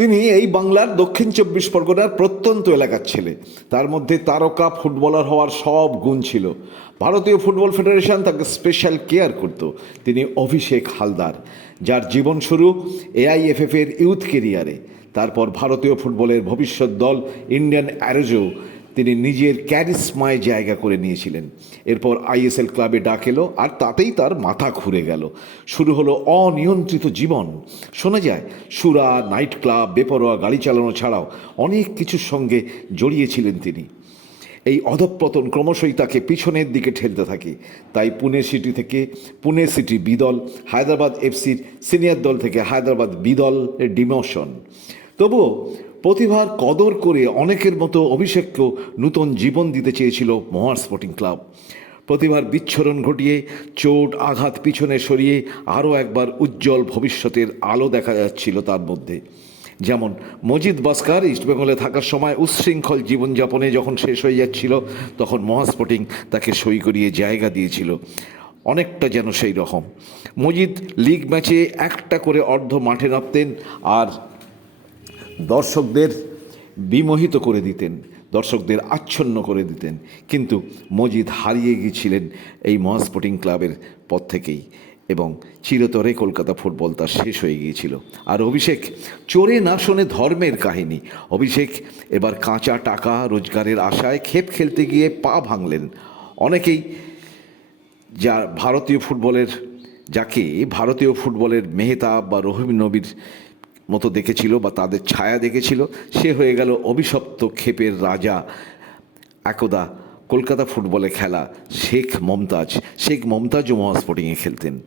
তিনি এই বাংলার দক্ষিণ চব্বিশ পরগনার প্রত্যন্ত এলাকার ছেলে। তার মধ্যে তারকা, ফুটবলার হওয়ার সব গুণ ছিল। ভারতীয় ফুটবল ফেডারেশন তাকে স্পেশাল কেয়ার করত। তিনি অভিষেক হালদার, যার জীবন শুরু এআইএফএফের ইউথ কেরিয়ারে। তারপর ভারতীয় ফুটবলের ভবিষ্যৎ দল ইন্ডিয়ান অ্যারোজো তিনি নিজের ক্যারিসমায় জায়গা করে নিয়েছিলেন। এরপর আইএসএল ক্লাবে ডাক এলো আর তাতেই তার মাথা ঘুরে গেল। শুরু হলো অনিয়ন্ত্রিত জীবন। শোনা যায়, সুরা নাইট ক্লাব বেপরোয়া গাড়ি চালানো ছাড়াও অনেক কিছুর সঙ্গে জড়িয়েছিলেন তিনি। এই অধঃপতন ক্রমশই তাকে পিছনের দিকে ঠেলতে থাকে। তাই পুনে সিটি থেকে পুনে সিটি বিদল হায়দ্রাবাদ এফসির সিনিয়র দল থেকে হায়দ্রাবাদ বিদল ডিমোশন। তবুও প্রতিভার কদর করে অনেকের মতো অভিষেককেও নূতন জীবন দিতে চেয়েছিল মহার স্পোর্টিং ক্লাব। প্রতিভার বিচ্ছরণ ঘটিয়ে, চোট, আঘাত পিছনে সরিয়ে আরও একবার উজ্জ্বল ভবিষ্যতের আলো দেখা যাচ্ছিল তার মধ্যে। যেমন মজিদ বাস্কার ইস্টবেঙ্গলে থাকার সময় উচ্ছৃঙ্খল জীবনযাপনে যখন শেষ হয়ে যাচ্ছিল, তখন মহাস্পোর্টিং তাকে সই করিয়ে জায়গা দিয়েছিল। অনেকটা যেন সেই রকম। মজিদ লিগ ম্যাচে একটা করে অর্ধ মাঠে নামতেন আর দর্শকদের বিমোহিত করে দিতেন, দর্শকদের আচ্ছন্ন করে দিতেন। কিন্তু মজিদ হারিয়ে গিয়েছিলেন এই মহাস্পোর্টিং ক্লাবের পর থেকেই এবং চিরতরে কলকাতা ফুটবল তার শেষ হয়ে গিয়েছিল। আর অভিষেক, চোরে না শোনে ধর্মের কাহিনী। অভিষেক, এবার কাঁচা টাকা রোজগারের আশায় খেপ খেলতে গিয়ে পা ভাঙলেন। অনেকেই যা ভারতীয় ফুটবলের, যাকে ভারতীয় ফুটবলের মেহতাব বা রহিম নবীর মতো দেখেছিল বা তাদের ছায়া দেখেছিল। সে হয়ে গেল অভিশপ্ত ক্ষেপের রাজা। একদা কলকাতা ফুটবলে খেলা। শেখ মমতাজ। শেখ মমতাজ মমতাজও মহাস্পোর্টিংয়ে খেলতেন।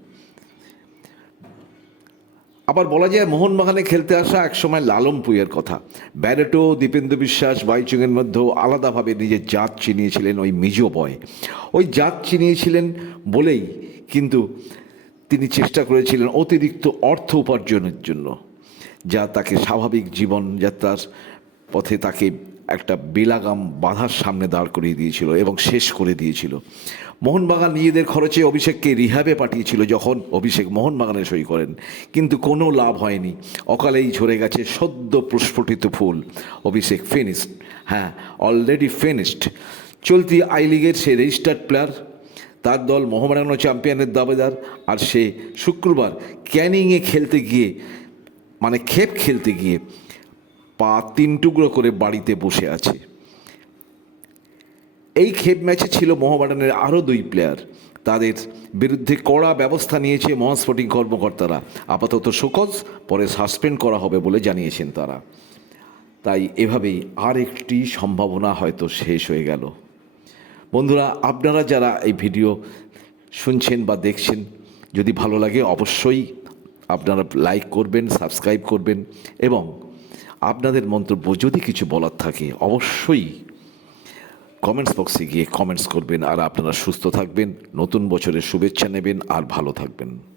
আবার বলা যায় মোহনবাগানে খেলতে আসা একসময় লালম পুইয়ের কথা। ব্যারেটো দীপেন্দ্র বিশ্বাস বাইচুংয়ের মধ্যেও আলাদাভাবে নিজের জাত চিনিয়েছিলেন ওই মিজো বয় ওই জাত চিনিয়েছিলেন বলেই কিন্তু তিনি চেষ্টা করেছিলেন অতিরিক্ত অর্থ উপার্জনের জন্য। যা তাকে স্বাভাবিক জীবনযাত্রার পথে তাকে একটা বেলাগাম বাধার সামনে দাঁড় করিয়ে দিয়েছিল এবং শেষ করে দিয়েছিল। মোহনবাগান নিজেদের খরচে অভিষেককে রিহাবে পাঠিয়েছিল যখন অভিষেক মোহনবাগানে সই করেন। কিন্তু কোনো লাভ হয়নি। অকালেই ঝরে গেছে সদ্য প্রস্ফুটিত ফুল। অভিষেক ফিনিশড হ্যাঁ অলরেডি ফিনিশড চলতি আই লিগের সে রেজিস্টার্ড প্লেয়ার তার দল মোহামেডানো চ্যাম্পিয়নের দাবেদার। আর সে শুক্রবার ক্যানিংয়ে খেলতে গিয়ে মানে খেপ খেলতে গিয়ে পা তিন টুকরো করে বাড়িতে বসে আছে। এই খেপ ম্যাচে ছিল মোহামেডানের আরও দুই প্লেয়ার। তাদের বিরুদ্ধে কড়া ব্যবস্থা নিয়েছে মহাস্ফোটিং কর্মকর্তারা। আপাতত শোকজ, পরে সাসপেন্ড করা হবে বলে জানিয়েছেন তারা। তাই এভাবেই আর একটি সম্ভাবনা হয়তো শেষ হয়ে গেল। বন্ধুরা, আপনারা যারা এই ভিডিও শুনছেন বা দেখছেন, যদি ভালো লাগে অবশ্যই আপনারা লাইক করবেন সাবস্ক্রাইব করবেন এবং আপনাদের মন্তব্য যদি কিছু বলার থাকে অবশ্যই কমেন্টস বক্সে গিয়ে কমেন্টস করবেন আর আপনারা সুস্থ থাকবেন, নতুন বছরের শুভেচ্ছা নেবেন আর ভালো থাকবেন।